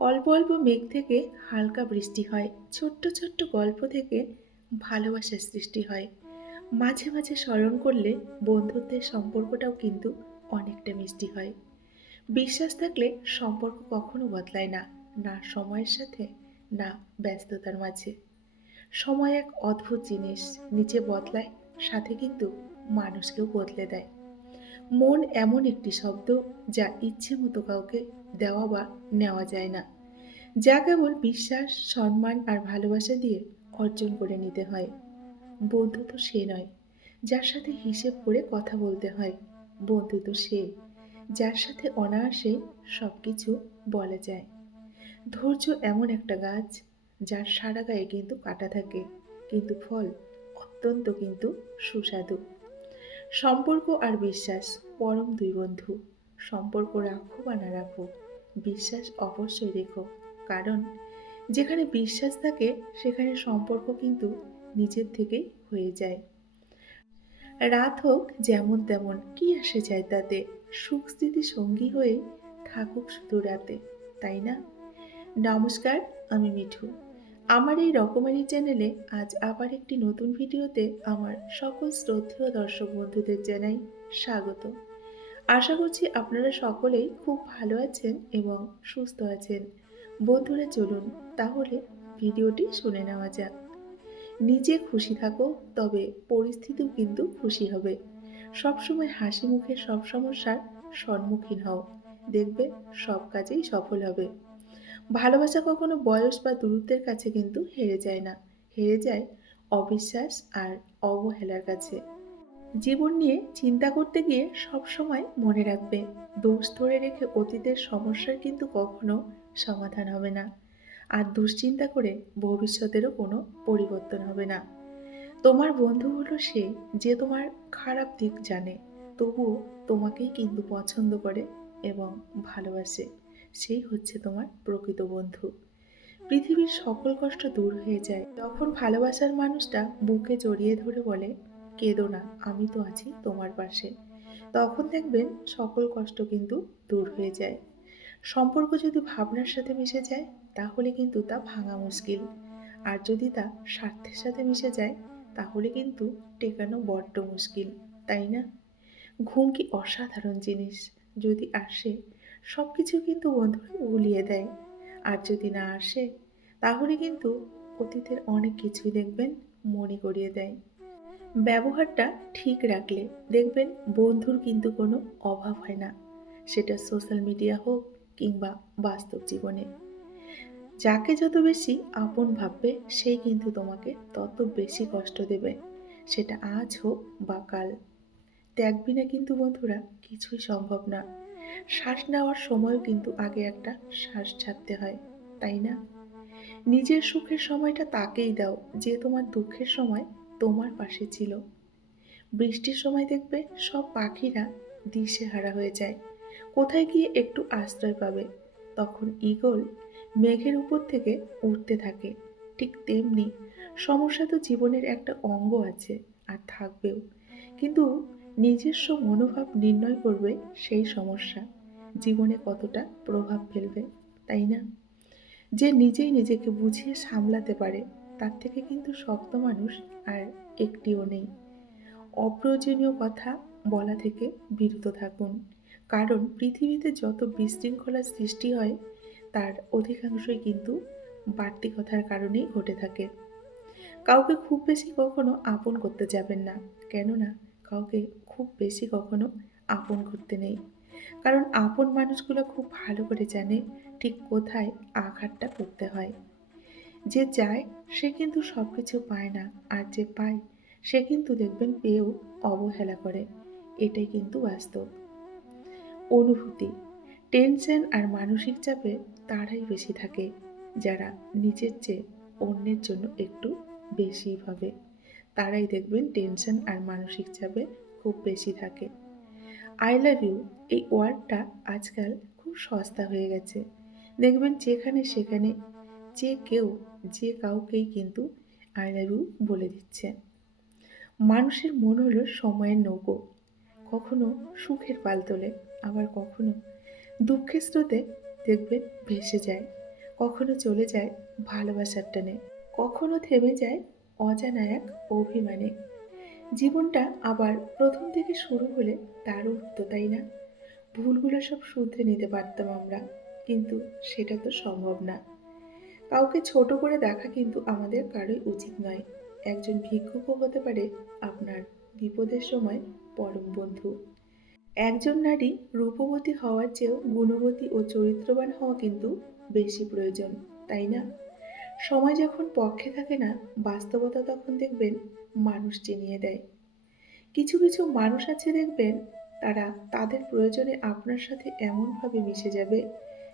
অল্প অল্প মেঘ থেকে হালকা বৃষ্টি হয়, ছোট্ট ছোট্ট গল্প থেকে ভালোবাসার সৃষ্টি হয়। মাঝে মাঝে স্মরণ করলে বন্ধুত্বের সম্পর্কটাও কিন্তু অনেকটা মিষ্টি হয়। বিশ্বাস থাকলে সম্পর্ক কখনো বদলায় না, না সময়ের সাথে, না ব্যস্ততার মাঝে। সময় এক অদ্ভুত জিনিস, নিচে বদলায়, সাথে কিন্তু মানুষকেও বদলে দেয়। মন এমন একটি শব্দ যা ইচ্ছে মতো কাউকে দেওয়া বা নেওয়া যায় না, যা কেবল বিশ্বাস, সম্মান আর ভালোবাসা দিয়ে অর্জন করে নিতে হয়। বন্ধু তো সে নয় যার সাথে হিসেব করে কথা বলতে হয়। বন্ধু তো সে যার সাথে অনায়াসে সবকিছু বলা যায়। ধৈর্য এমন একটা গাছ যার সারা গায়ে কিন্তু কাটা থাকে, কিন্তু ফল অত্যন্ত কিন্তু সুস্বাদু। সম্পর্ক আর বিশ্বাস পরম দুই বন্ধু। সম্পর্ক রাখো বা না রাখো, বিশ্বাস অবশ্যই রেখো। কারণ যেখানে বিশ্বাস থাকে সেখানে সম্পর্ক কিন্তু নিজের থেকেই হয়ে যায়। রাত হোক যেমন তেমন, কি আসে যায় তাতে, সুখ স্মৃতি সঙ্গী হয়ে থাকুক শুধু রাতে, তাই না? নমস্কার, আমি মিঠু। আমার এই রকমারি চ্যানেলে আজ আবার একটি নতুন ভিডিওতে আমার সকল শ্রদ্ধেয় দর্শক বন্ধুদের জানাই স্বাগত। আশা করছি আপনারা সকলেই খুব ভালো আছেন এবং সুস্থ আছেন। বন্ধুরা চলুন তাহলে ভিডিওটি শুনে নেওয়া যাক। নিজে খুশি থাকো, তবে পরিস্থিতিও কিন্তু খুশি হবে। সবসময় হাসি মুখে সব সমস্যার সম্মুখীন হও, দেখবে সব কাজেই সফল হবে। ভালোবাসা কখনো বয়স বা দূরত্বের কাছে কিন্তু হেরে যায় না, হেরে যায় অবিশ্বাস আর অবহেলার কাছে। জীবন নিয়ে চিন্তা করতে গিয়ে সব সময় মনে রাখবে, দোষ ধরে রেখে অতীতের সমস্যার কিন্তু কখনো সমাধান হবে না। আর দুশ্চিন্তা করে ভবিষ্যতেরও কোনো পরিবর্তন হবে না। তোমার বন্ধু হলো সে যে তোমার খারাপ দিক জানে, তবুও তোমাকেই কিন্তু পছন্দ করে এবং ভালোবাসে। সেই হচ্ছে তোমার প্রকৃত বন্ধু। পৃথিবীর সকল কষ্ট দূর হয়ে যায় যখন ভালোবাসার মানুষটা বুকে জড়িয়ে ধরে বলে, কেঁদো না, আমি তো আছি তোমার পাশে। তখন দেখবেন সকল কষ্ট কিন্তু দূর হয়ে যায়। সম্পর্ক যদি ভাবনার সাথে মিশে যায় তাহলে কিন্তু তা ভাঙা মুশকিল। আর যদি তা স্বার্থের সাথে মিশে যায় তাহলে কিন্তু টেকানো বড্ড মুশকিল, তাই না? ঘুম কি অসাধারণ জিনিস! যদি আসে সব কিছু কিন্তু বন্ধুরা ভুলিয়ে দেয়, আর যদি না আসে তাহলে কিন্তু অতীতের অনেক কিছুই দেখবেন মনে করিয়ে দেয়। ব্যবহারটা ঠিক রাখলে দেখবেন বন্ধুর কিন্তু কোনো অভাব হয় না, সেটা সোশ্যাল মিডিয়া হোক কিংবা বাস্তব জীবনে। যাকে যত বেশি আপন ভাববে সেই কিন্তু তোমাকে তত বেশি কষ্ট দেবে, সেটা আজ হোক বা কাল। ত্যাগ বিনা কিন্তু বন্ধুরা কিছুই সম্ভব না। শ্বাস নেওয়ার সময়ও কিন্তু আগে একটা শ্বাস ছাড়তে হয়, তাই না? নিজের সুখের সময়টা তাকেই দাও যে তোমার দুঃখের সময় তোমার পাশে ছিল। বৃষ্টির সময় দেখবে সব পাখিরা দিশেহারা হয়ে যায়, কোথায় গিয়ে একটু আশ্রয় পাবে। তখন ঈগল মেঘের উপর থেকে উঠতে থাকে। ঠিক তেমনি সমস্যা তো জীবনের একটা অঙ্গ আছে আর থাকবেও, কিন্তু নিজস্ব মনোভাব নির্ণয় করবে সেই সমস্যা জীবনে কতটা প্রভাব ফেলবে, তাই না? যে নিজেই নিজেকে বুঝিয়ে সামলাতে পারে তার থেকে কিন্তু শক্ত মানুষ আর একটিও নেই। অপ্রয়োজনীয় কথা বলা থেকে বিরত থাকুন, কারণ পৃথিবীতে যত বিশৃঙ্খলার সৃষ্টি হয় তার অধিকাংশই কিন্তু বাড়তি কথার কারণেই ঘটে থাকে। কাউকে খুব বেশি কখনো আপন করতে যাবেন না, কেননা কাউকে খুব বেশি কখনো আপন করতে নেই। কারণ আপন মানুষগুলো খুব ভালো করে জানে ঠিক কোথায় আঘাতটা করতে হয়। যে চায় সে কিন্তু সব কিছু পায় না, আর যে পায় সে কিন্তু দেখবেন পেয়েও অবহেলা করে। এটাই কিন্তু বাস্তব। অনুভূতি, টেনশন আর মানসিক চাপে তারাই বেশি থাকে যারা নিজের চেয়ে অন্যের জন্য একটু বেশি ভাবে। তারাই দেখবেন টেনশন আর মানসিক চাপে খুব বেশি থাকে। আই লাভ ইউ এই ওয়ার্ডটা আজকাল খুব সস্তা হয়ে গেছে। দেখবেন যেখানে সেখানে যে কেউ যে কাউকেই কিন্তু আই লাভ ইউ বলে দিচ্ছে। মানুষের মন হলো সময়ের নৌকো, কখনো সুখের পাল তোলে, আবার কখনো দুঃখের স্রোতে দেখবেন ভেসে যায়। কখনো চলে যায় ভালোবাসার টানে, কখনো থেমে যায় অজানা এক অভিমানে। জীবনটা আবার প্রথম থেকে শুরু হলে দারুণ হতো, তাই না? ভুলগুলো সব শুধরে নিতে পারতাম আমরা, কিন্তু সেটা তো সম্ভব না। কাউকে ছোট করে দেখা কিন্তু আমাদের কারোই উচিত নয়। একজন ভিক্ষুকও হতে পারে আপনার বিপদের সময় পরম বন্ধু। একজন নারী রূপবতী হওয়ার চেয়েও গুণবতী ও চরিত্রবান হওয়া কিন্তু বেশি প্রয়োজন, তাই না? সময় যখন পক্ষে থাকে না, বাস্তবতা তখন দেখবেন মানুষ চিনিয়ে দেয়। কিছু কিছু মানুষ আছে দেখবেন, তারা তাদের প্রয়োজনে আপনার সাথে এমনভাবে মিশে যাবে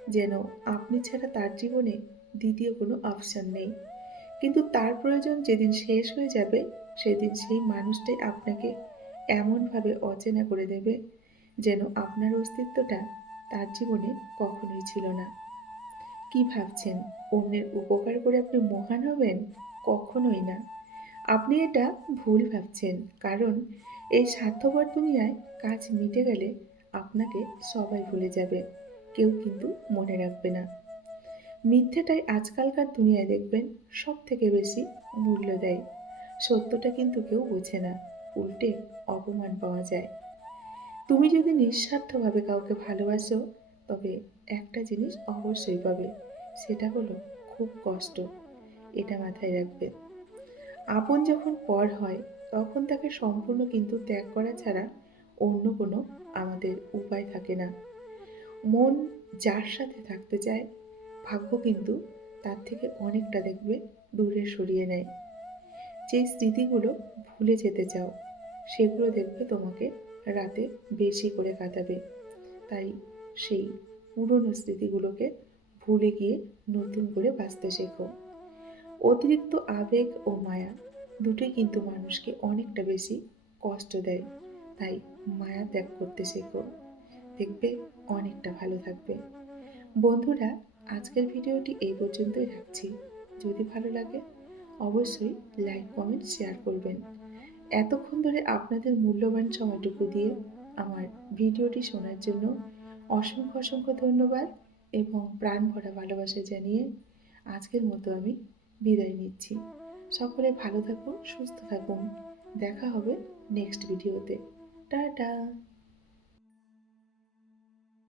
যেন আপনি ছাড়া তার জীবনে দ্বিতীয় কোনো অপশন নেই। কিন্তু তার প্রয়োজন যেদিন শেষ হয়ে যাবে, সেদিন সেই মানুষটাই আপনাকে এমনভাবে অচেনা করে দেবে যেন আপনার অস্তিত্বটা তার জীবনে কখনোই ছিল না। কি ভাবছেন, অন্যের উপকার করে আপনি মহান হবেন? কখনোই না। আপনি এটা ভুল ভাবছেন, কারণ এই স্বার্থপর দুনিয়ায় কাজ মিটে গেলে আপনাকে সবাই ভুলে যাবে, কেউ কিন্তু মনে রাখবে না। মিথ্যেটাই আজকালকার দুনিয়ায় দেখবেন সব থেকে বেশি মূল্য দেয়। সত্যটা কিন্তু কেউ বোঝে না, উল্টে অপমান পাওয়া যায়। তুমি যদি নিঃস্বার্থভাবে কাউকে ভালোবাসো, তবে একটা জিনিস অবশ্যই পাবে, সেটা হলো খুব কষ্ট। এটা মাথায় রাখবে। আপন যখন পর হয়, তখন তাকে সম্পূর্ণ কিন্তু ত্যাগ করা ছাড়া অন্য কোনো আমাদের উপায় থাকে না। মন যার সাথে থাকতে চায়, ভাগ্য কিন্তু তার থেকে অনেকটা দেখবে দূরে সরিয়ে নেয়। যে স্মৃতিগুলো ভুলে যেতে চাও, সেগুলো দেখবে তোমাকে রাতে বেশি করে কাটাবে। তাই সেই পুরনো স্মৃতিগুলোকে ভুলে গিয়ে নতুন করে বাঁচতে শেখো। অতিরিক্ত আবেগ ও মায়া দুটোই কিন্তু মানুষকে অনেকটা বেশি কষ্ট দেয়। তাই মায়া ত্যাগ করতে শেখো, দেখবে অনেকটা ভালো থাকবে। বন্ধুরা, আজকের ভিডিওটি এই পর্যন্তই রাখছি। যদি ভালো লাগে অবশ্যই লাইক, কমেন্ট, শেয়ার করবেন। এতক্ষণ ধরে আপনাদের মূল্যবান সময়টুকু দিয়ে আমার ভিডিওটি শোনার জন্য অসংখ্য অসংখ্য ধন্যবাদ এবং প্রাণ ভরা ভালোবাসা জানিয়ে আজকের মতো আমি বিদায় নিচ্ছি। সকলে ভালো থাকুন, সুস্থ থাকুন। দেখা হবে নেক্সট ভিডিওতে। টাটা।